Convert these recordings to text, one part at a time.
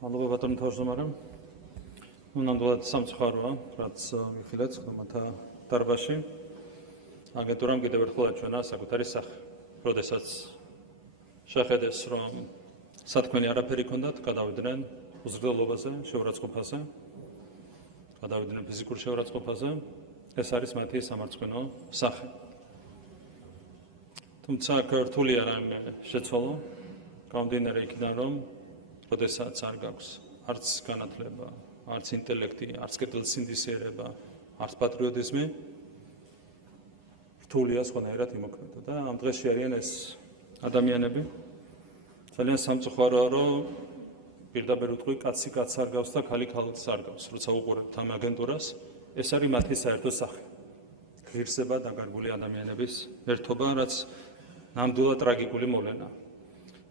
მადლობა ბატონო თავმჯდომარე. ნამდვილად სამწუხაროა, რაც ვიხილეთ ხმათა დარბაზში. აგენტურამ კიდევ ერთხელ აჩვენა საკუთარი სახე. როდესაც შეხედეს, რომ სათქმელი არაფერი ჰქონდათ, გადავიდნენ უზრდელობაზე, შეურაცხყოფაზე, გადავიდნენ ფიზიკურ შეურაცხყოფაზე. ეს არის მათი სამარცხვინო სახე. თუმცა რთული არ არის შეცვალო, გამომდინარე იქიდან, რომ როდესაც არ გაქვს არც განათლება, არც ინტელექტი, არც კეთილსინდისიერება, არც პატრიოტიზმი, რთულია სხვანაირად იმოქმედო და ამ დღეში არიან ეს ადამიანები. ძალიან სამწუხაროა, რომ პირდაპირ ვთქვი, კაცი კაცს არ გავს და ქალი ქალს არ გავს. როცა უყურებთ ამ აგენტურას, ეს არის მათი საერთო სახე. ღირსება დაკარგული ადამიანების ერთობა, რაც ნამდვილად ტრაგიკული მოვლენა.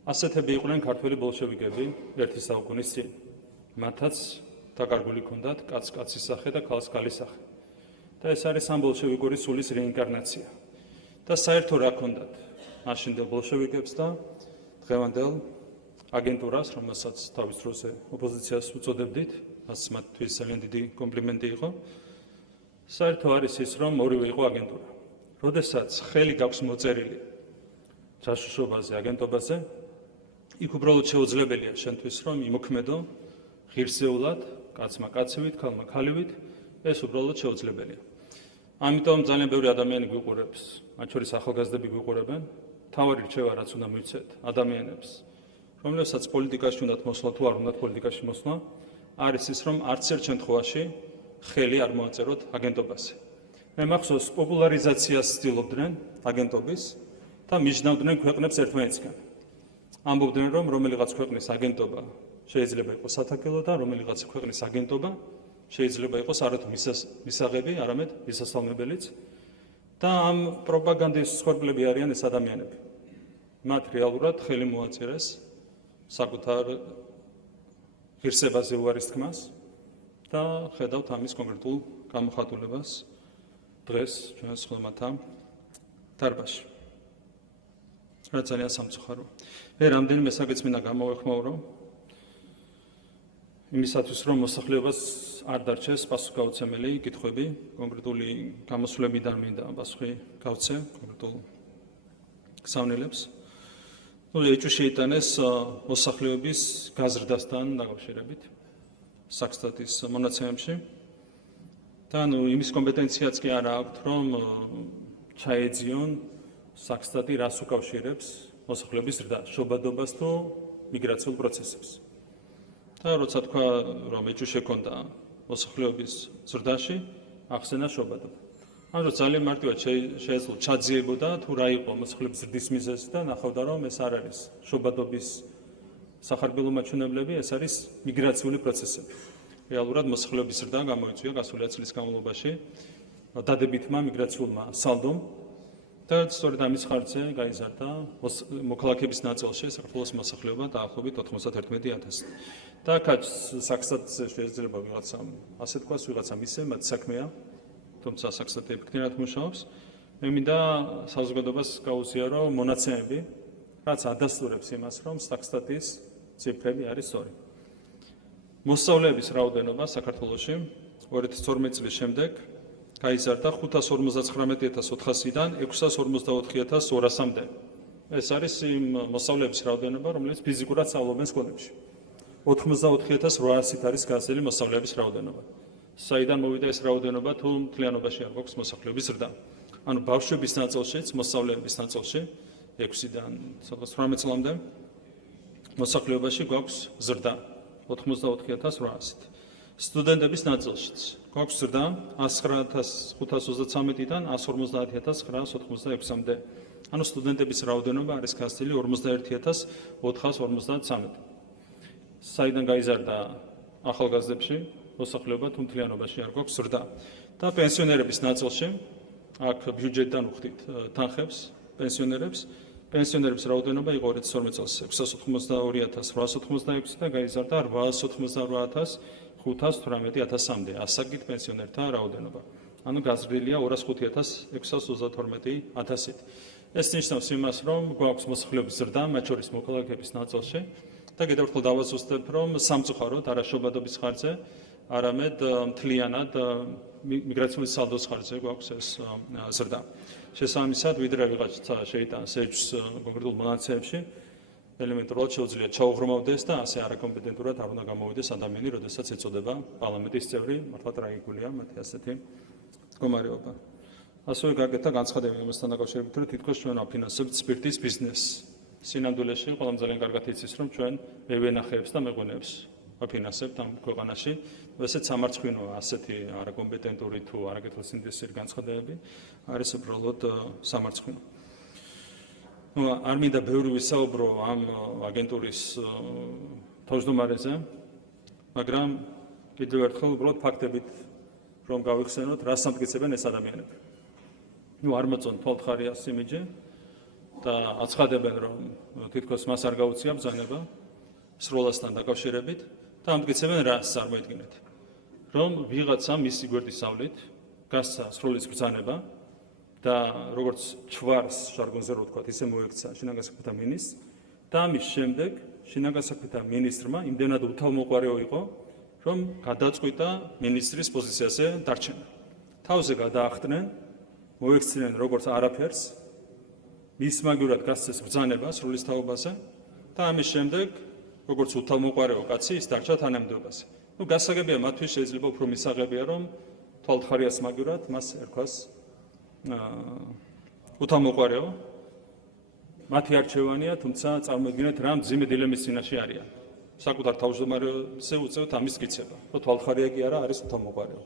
ასეთები იყვნენ ქართველი ბოლშევიკები ერთი საუკუნის წინ. მათაც დაკარგული ჰქონდათ კაცს კაცის სახე და ქალს ქალის სახე. და ეს არის ამ ბოლშევიკური სულის რეინკარნაცია. და საერთო რა ჰქონდათ მაშინდელ ბოლშევიკებს და დღევანდელ აგენტურას, რომელსაც თავის დროზე ოპოზიციას უწოდებდით, რაც მათთვის ძალიან დიდი კომპლიმენტი იყო. საერთო არის ის, რომ ორივე იყო აგენტურა. როდესაც ხელი გაქვს მოწერილი ჯაშუშობაზე, აგენტობაზე, იქ უბრალოდ შეუძლებელია შენთვის, რომ იმოქმედო ღირსეულად, კაცმა კაცივით, ქალმა ქალივით, ეს უბრალოდ შეუძლებელია. ამიტომ ძალიან ბევრი ადამიანი გვიყურებს, მათ შორის ახალგაზრდები გვიყურებენ. თავარი რჩევა, რაც უნდა მივცეთ ადამიანებს, რომლებსაც პოლიტიკაში უნდათ მოსვლა თუ არ უნდათ პოლიტიკაში მოსვლა, არის ის, რომ არც ერთ შემთხვევაში ხელი არ მოაწეროთ აგენტობაზე. მე მახსოვს, პოპულარიზაციას ცდილობდნენ აგენტობის და მიჯნავდნენ ქვეყნებს ერთმანეთისგან. ამბობდნენ, რომ რომელიღაც ქვეყნის აგენტობა შეიძლება იყოს სათაკელო და რომელიღაც ქვეყნის აგენტობა შეიძლება იყოს არათუ მისაღები, არამედ მისასალმებელიც. და ამ პროპაგანდის მსხვერპლები არიან ეს ადამიანები. მათ რეალურად ხელი მოაწერეს საკუთარ ღირსებაზე უარის თქმას და ხედავთ ამის კონკრეტულ გამოხატულებას დღეს ჩვენს ხმათა დარბაზში. რაც ძალიან სამწუხაროა. მე რამდენიმე საკითხს მინდა გამოვეხმაურო იმისათვის, რომ მოსახლეობას არ დარჩეს პასუხგაუცემელი კითხვები, კონკრეტული გამოსვლებიდან მინდა პასუხი გავცე კონკრეტულ გზავნილებს. ეჭვი შეიტანეს მოსახლეობის გაზრდასთან დაკავშირებით საქსტატის მონაცემებში და იმის კომპეტენციაც კი არ აქვთ, რომ ჩაეძიონ საქსტატი რას უკავშირებს მოსახლეობის ზრდას, შობადობას თუ მიგრაციულ პროცესებს. და როცა თქვა, რომ ეჭვი შექონდა მოსახლეობის ზრდაში, ახსენა შობადობა. ამიტომ ძალიან მარტივად შეეძლო ჩაძიებოდა თუ რა იყო მოსახლეობის ზრდის მიზეზი და ნახავდა, რომ ეს არ არის შობადობის სახარბილო მაჩვენებლები, ეს არის მიგრაციული პროცესები. რეალურად მოსახლეობის ზრდა გამოიწვია გასული წლის განმავლობაში დადებითმა მიგრაციულმა სალდომ და სწორედ ამის ხარჯზე გაიზარდა მოქალაქეების ნაწილში საქართველოს მოსახლეობა დაახლოებით 91,000. და აქაც საქსტატზე შეიძლება ვიღაცა ასე თქვას, ვიღაცა მისცემ, მათ საქმეა, თუმცა საქსტატი ეფექტურად მუშაობს. მე მინდა საზოგადოებას გაუზია, რომ მონაცემები, რაც ადასტურებს იმას, რომ საქსტატის ციფრები არის სწორი. მოსწავლეების რაოდენობა საქართველოში 2012 წლის შემდეგ გაიზარდა 559,400-დან 654,200-მდე. ეს არის იმ მოსწავლეების რაოდენობა, რომლებიც ფიზიკურად სწავლობენ სკოლებში. 84,800-ით არის გაზრდილი მოსწავლეების რაოდენობა. საიდან მოვიდა ეს რაოდენობა, თუ მთლიანობაში არ გვაქვს მოსახლეობის ზრდა. ანუ ბავშვების ნაწილშიც, მოსწავლეების ნაწილში 6-დან 18 წლამდე მოსახლეობაში გვაქვს ზრდა 84,800-ით. სტუდენტების ნაწილშიც გვაქვს ზრდა 109,533-დან 150,986-მდე. ანუ სტუდენტების რაოდენობა არის გაზრდილი 41,453. საიდან გაიზარდა ახალგაზრდებში მოსახლეობა თუ მთლიანობაში არ გვაქვს ზრდა. და პენსიონერების ნაწილში, აქ ბიუჯეტიდან ვხდით თანხებს პენსიონერებს. პენსიონერების რაოდენობა იყო 2012 წელს 682,886 და გაიზარდა 888,518-მდე. ასაკით პენსიონერთა რაოდენობა. ანუ გაზრდილია 205,632,000-ით. ეს ნიშნავს იმას, რომ გვაქვს მოსახლეობის ზრდა, მათ შორის მოქალაქეების ნაწილში და კიდევ ერთხელ დავასუსტებ, რომ სამწუხაროდ არაშობადობის ხარჯზე, არამედ მთლიანად მიგრაციული სალდოს ხარჯზე გვაქვს ეს ზრდა. შესაბამისად, ვიდრე ვიღაცა შეიტანს ეჭვს კონკრეტულ მონაცემებში, ელემენტარულად შეუძლია ჩაუღრმავდეს და ასე არაკომპეტენტურად არ უნდა გამოვიდეს ადამიანი, როდესაც ეწოდება პარლამენტის წევრი, მართლა ტრაგიკულია მათი ასეთი მდგომარეობა. ასევე გაკეთა განცხადები ამასთან დაკავშირებით, რომ თითქოს ჩვენ ვაფინანსებთ სპირტის ბიზნესს. სინამდვილეში ყველამ ძალიან კარგად იცის, რომ ჩვენ მევენახეებს და მეღვინეებს ვაფინანსებთ ამ ქვეყანაში. ესეც სამარცხვინოა ასეთი არაკომპეტენტური თუ არაკეთილსინდისური განცხადებები, არის უბრალოდ სამარცხვინო. არ მინდა ბევრი ვისაუბრო ამ აგენტურის თავმჯდომარეზე, მაგრამ კიდევ ერთხელ უბრალოდ ფაქტებით რომ გავიხსენოთ, რას ამტკიცებენ ეს ადამიანები. არ მოწონთ თვალთხარიას იმიჯი და აცხადებენ, რომ თითქოს მას არ გაუწია ბრძანება სროლასთან დაკავშირებით და ამტკიცებენ რას წარმოიდგინეთ. რომ ვიღაცა მისი გვერდისავლით გასცა სროლის ბრძანება და როგორც ჩვარს ჟარგონზე რო ვთქვათ, ისე მოექცა შინაგან საქმეთა მინისტრს და ამის შემდეგ შინაგან საქმეთა მინისტრმა იმდენად უთავმოყარეო იყო, რომ გადაწყვიტა მინისტრის პოზიციაზე დარჩენა. თავზე გადაახტნენ, მოექცნენ როგორც არაფერს, მის მაგივრად გასცეს ბრძანება სროლის თაობაზე და ამის შემდეგ როგორც უთავმოყარეო კაცი ის დარჩა თანამდებობაზე. გასაგებია მათთვის შეიძლება უფრო მისაღებია, რომ თვალთხარიას მაგივრად მას ერქვას უთავმოყარეო. მათი არჩევანია, თუმცა წარმოიდგინეთ რა მძიმე დილემის წინაშე არიან. საკუთარ თავმჯდომარეზე უწევთ ამის მტკიცება, რომ თვალთხარია კი არა არის უთავმოყარეო.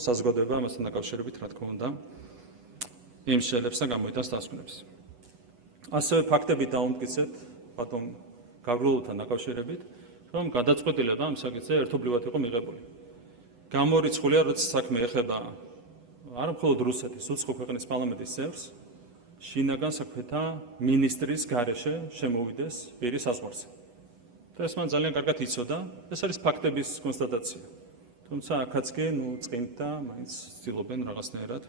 საზოგადოება ამასთან დაკავშირებით, რა თქმა უნდა, იმსჯელებს და გამოიტანს დასკვნებს. ასევე ფაქტებით დავუმტკიცეთ, ბატონ გავრილოვთან დაკავშირებით, რომ გადაწყვეტილება ამ საკითხზე ერთობლივად იყო მიღებული. გამორიცხულია, როცა საქმე ეხება არა მხოლოდ რუსეთის, უცხო ქვეყნის პარლამენტის წევრს, შინაგან საქმეთა მინისტრის გარეშე შემოვიდეს პირის საზღვარზე. და ეს მან ძალიან კარგად იცოდა, ეს არის ფაქტების კონსტატაცია. თუმცა აქაც კი წყინთ და მაინც ცდილობენ რაღაცნაირად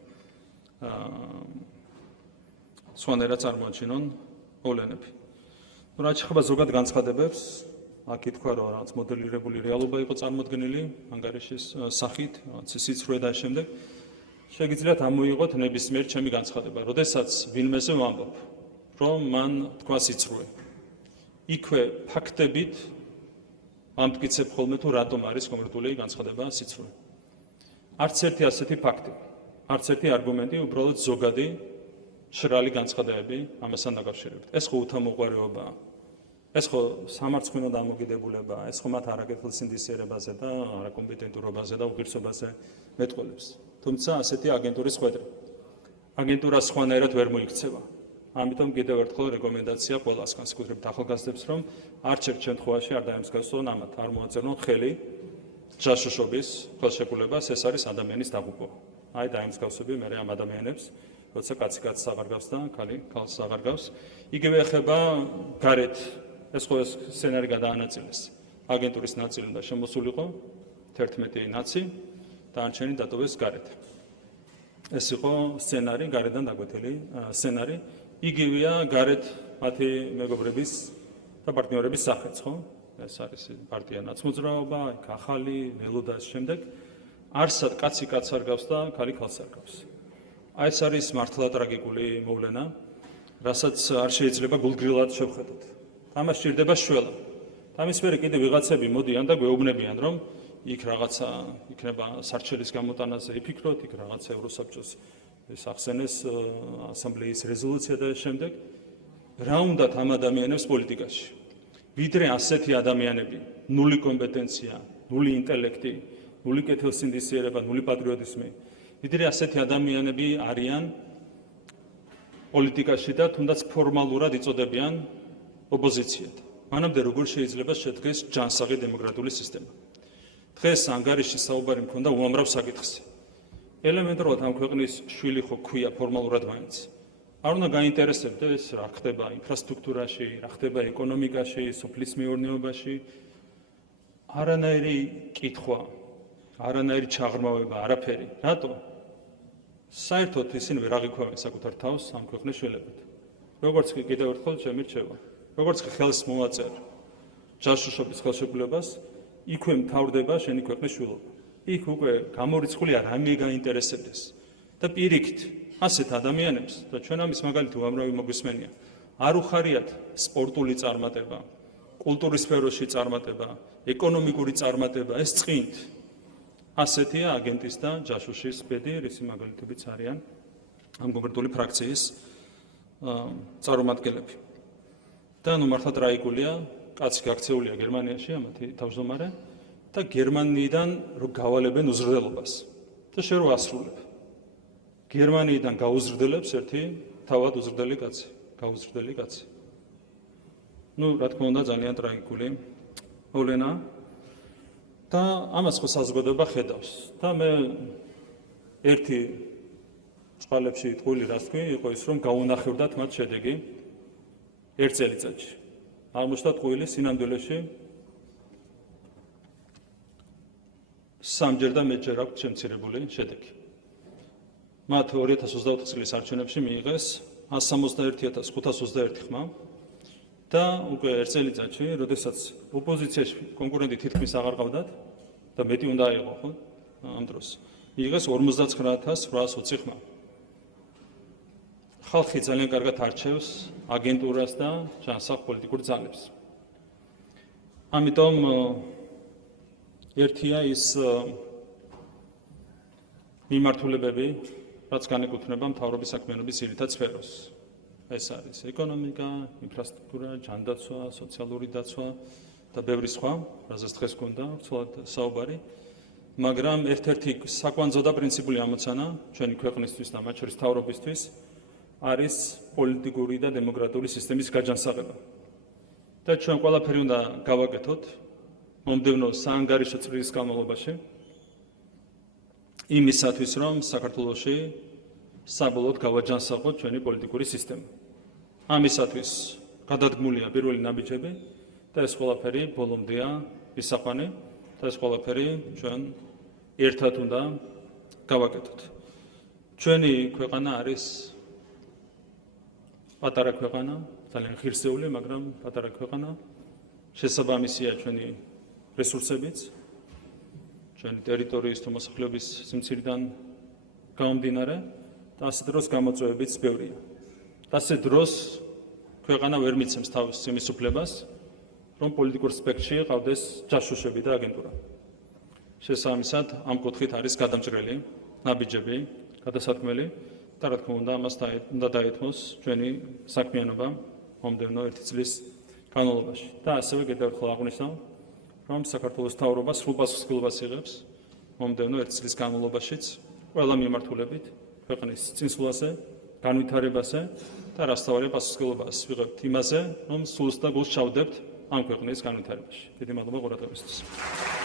სხვანაირად წარმოაჩინონ მოვლენები. რაც შეეხება ზოგად განცხადებებს, აქ ითქვა, რომ რაღაც მოდელირებული რეალობა იყო წარმოდგენილი ანგარიშის სახით, რაღაც სიცრუე და შემდეგ. შეგიძლიათ ამოიღოთ ნებისმიერ ჩემი განცხადება, როდესაც ვინმეზე ვამბობ, რომ მან თქვა სიცრუე. იქვე ფაქტებით ამტკიცებ ხოლმე თუ რატომ არის კონკრეტული განცხადება სიცრუე. არც ერთი ასეთი ფაქტი, არც ერთი არგუმენტი, უბრალოდ ზოგადი შრალი განცხადებები ამასთან დაკავშირებით. ეს ხო უთავმოყარეობაა. ეს ხო სამარცხვინო დამოკიდებულებაა, ეს ხო მათ არაკეთილსინდისიერებაზე და არაკომპეტენტურობაზე და უღირსობაზე მეტყველებს. თუმცა ასეთი აგენტურის ხვედრი. აგენტურა სხვანაირად ვერ მოიქცევა. ამიტომ კიდევ ერთხელ რეკომენდაცია ყველას, განსაკუთრებით ახალგაზრდებს, რომ არც ერთ შემთხვევაში არ დაემსგავსონ ამათ, არ მოაწერონ ხელი ჯაშუშობის ხელშეკრულებას, ეს არის ადამიანის დაღუპვა. აი დაემსგავსები მე ამ ადამიანებს, როცა კაცი კაცს აღარგავს და ქალი ქალს აღარგავს. იგივე ეხება გარეთ, ეს ხო ეს სცენარი გადაანაწილეს. აგენტურის ნაწილი უნდა შემოსულიყო 11 ნაცი და არჩენი დატოვეს გარეთ. ეს იყო სცენარი, გარედან დაგვეთილი სცენარი. იგივეა გარეთ მათი მეგობრების და პარტნიორების სახეც, ხო? ეს არის პარტია ნაცმოძრაობა, ახალი, ნელო და შემდეგ. არსად კაცი კაცს არგავს და ქალი ქალს არგავს. აი ეს არის მართლა ტრაგიკული მოვლენა, რასაც არ შეიძლება გულგრილად შევხედოთ. ამას სჭირდება შველა. ამის მერე კიდევ ვიღაცები მოდიან და გვეუბნებიან, რომ იქ რაღაცა იქნება სარჩელის გამოტანაზე იფიქროთ, იქ რაღაცა ევროსაბჭოს ეს ახსენეს ასამბლეის რეზოლუცია და შემდეგ. რა უნდათ ამ ადამიანებს პოლიტიკაში? ვიდრე ასეთი ადამიანები, ნული კომპეტენცია, ნული ინტელექტი, ნული კეთილსინდისიერება, ნული პატრიოტიზმი. ვიდრე ასეთი ადამიანები არიან პოლიტიკაში და თუნდაც ფორმალურად იწოდებიან ოპოზიციად. მანამდე როგორ შეიძლება შედგეს ჯანსაღი დემოკრატიული სისტემა? დღეს ანგარიშში საუბარი მქონდა უამრავ საკითხზე. ელემენტარულად ამ ქვეყნის შვილი ხო ქვია ფორმალურად მაინც. არ უნდა გაინტერესებდეს რა ხდება ინფრასტრუქტურაში, რა ხდება ეკონომიკაში, სოფლის მეურნეობაში. არანაირი კითხვა, არანაირი ჩაღრმავება, არაფერი. რატო? საერთოდ ისინი ვერ აღიქვამენ საკუთარ თავს ამ ქვეყნის შვილებად. როგორც კი კიდევ ერთხელ ჩემი რჩევა. როგორც კი ხელს მოვაწერ ჯაშუშობის ხელშეკრულებას, იქვე მთავრდება შენი ქვეყნის შვილობა. იქ უკვე გამორიცხულია რამე გაინტერესებდეს და პირიქით ასეთ ადამიანებს და ჩვენ ამის მაგალითი უამრავი მოგვისმენია. არ უხარიათ სპორტული წარმატება, კულტურის სფეროში წარმატება, ეკონომიკური წარმატება, ეს წყინთ. ასეთია აგენტის და ჯაშუშის ბედი, რისი მაგალითებიც არიან ამ კონკრეტული ფრაქციის წარმომადგენლები. და ნუ მართლა ტრაიგულია, კაცი გაქცეულია გერმანიაში, ამათი თავმჯდომარე და გერმანიიდან რო გავალებენ უზრდელობას და შე რო ასრულებ. გერმანიიდან გაუზრდელებს ერთი თავად უზრდელი კაცი, გაუზრდელი კაცი. ნუ რა თქმა უნდა ძალიან ტრაგიკული მოვლენა და ამას ხო საზოგადოება ხედავს და მე ერთი წყალებში ტყუილი რას თქვი იყო ის რომ გაუნახებდათ მათ შედეგი ერთ წელიწადში. აღმოჩნდა ტყუილი სინამდვილეში სამჯერ და მეტჯერ აქვს შემცირებული შედეგი. მათ 2024 წლის არჩევნებში მიიღეს 161.521 ხმა და უკვე ერთ წელიწადში, როდესაც ოპოზიციაში კონკურენტი თითქმის აღარ ყავდათ და მეტი უნდა აიღო, ხო? ამ დროს მიიღეს 59.820 ხმა. ხალხი ძალიან კარგად არჩევს აგენტურას და ჯანსაღ პოლიტიკურ ძალებს. ამიტომ ერთია ის მიმართულებები, რაც განეკუთვნება მთავრობის საქმიანობის ძირითად სფეროს. ეს არის ეკონომიკა, ინფრასტრუქტურა, ჯანდაცვა, სოციალური დაცვა და ბევრი სხვა, რაზეც დღეს გქონდა ცოლად საუბარი. მაგრამ ერთ-ერთი საკვანძო და პრინციპული ამოცანა ჩვენი ქვეყნისთვის და მათ შორის მთავრობისთვის არის პოლიტიკური და დემოკრატიული სისტემის გაჯანსაღება. და ჩვენ ყველაფერი უნდა გავაკეთოთ მომდევნო საანგარიშო წლის განმავლობაში იმისათვის, რომ საქართველოში საბოლოოდ გავაჯანსაღოთ ჩვენი პოლიტიკური სისტემა. ამისათვის გადადგმულია პირველი ნაბიჯები და ეს ყველაფერი ბოლომდეა ისაყვანი და ეს ყველაფერი ჩვენ ერთად უნდა გავაკეთოთ. ჩვენი ქვეყანა არის პატარა ქვეყანა, ძალიან ღირსეული, მაგრამ პატარა ქვეყანა. შესაბამისია ჩვენი რესურსებიც, ჩვენი ტერიტორიის თუ მოსახლეობის სიმცირიდან გამომდინარე და ასე დროს გამოწვევებიც ბევრია. და ასე დროს ქვეყანა ვერ მიცემს თავს იმის უფლებას, რომ პოლიტიკურ სპექტრში ყავდეს ჯაშუშები და აგენტურა. შესაბამისად, ამ კუთხით არის გადამჭრელი ნაბიჯები, გადასათქმელი და რა თქმა უნდა, ამას უნდა დაეთმოს ჩვენი საქმიანობა მომდევნო ერთი წლის განმავლობაში. და ასევე კიდევ ერთხელ აღვნიშნავ, რომ საქართველოს მთავრობა სრულ პასუხისმგებლობას იღებს მომდევნო ერთი წლის განმავლობაშიც ყველა მიმართულებით ქვეყნის წინსვლაზე, განვითარებაზე და რასთავარია პასუხისმგებლობას ვიღებთ იმაზე, რომ სულს და გულს ჩავდებთ ამ ქვეყნის განვითარებაში. დიდი მადლობა ყურადღებისთვის.